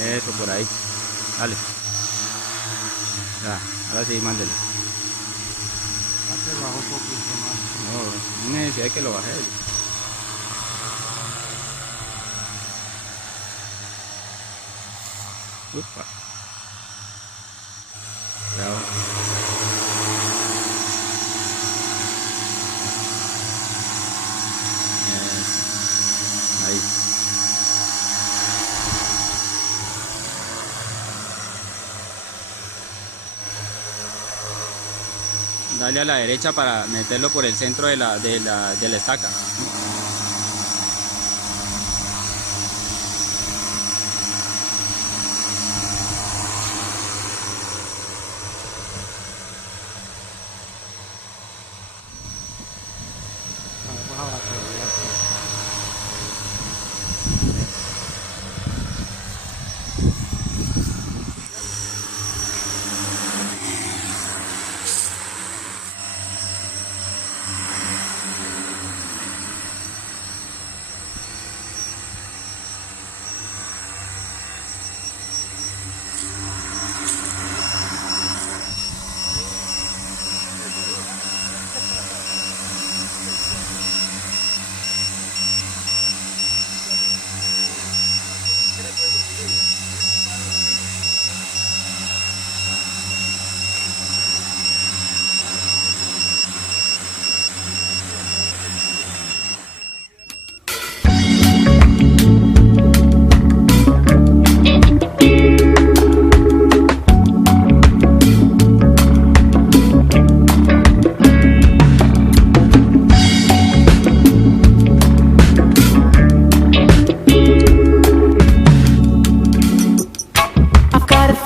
Eso, por ahí. Dale. Ya, ahora sí, mándele. Bajo un poquito más. No, no hay necesidad de que lo baje. Upa. Bravo. Ahí. Dale a la derecha para meterlo por el centro de la estaca.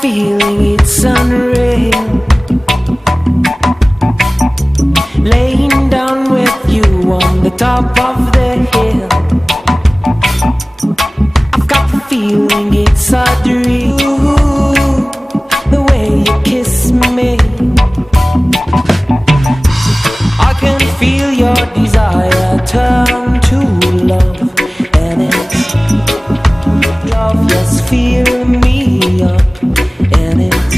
Feeling it's unreal, laying down with you on the top of the hill. I've got the feeling it's a dream, the way you kiss me. I can feel your desire turn to love, and it's love just filling me up. And it's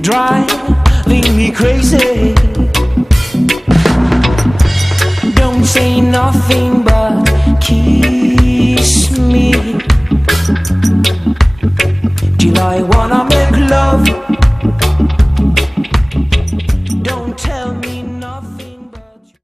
driving me crazy. Don't say nothing but kiss me till I wanna make love.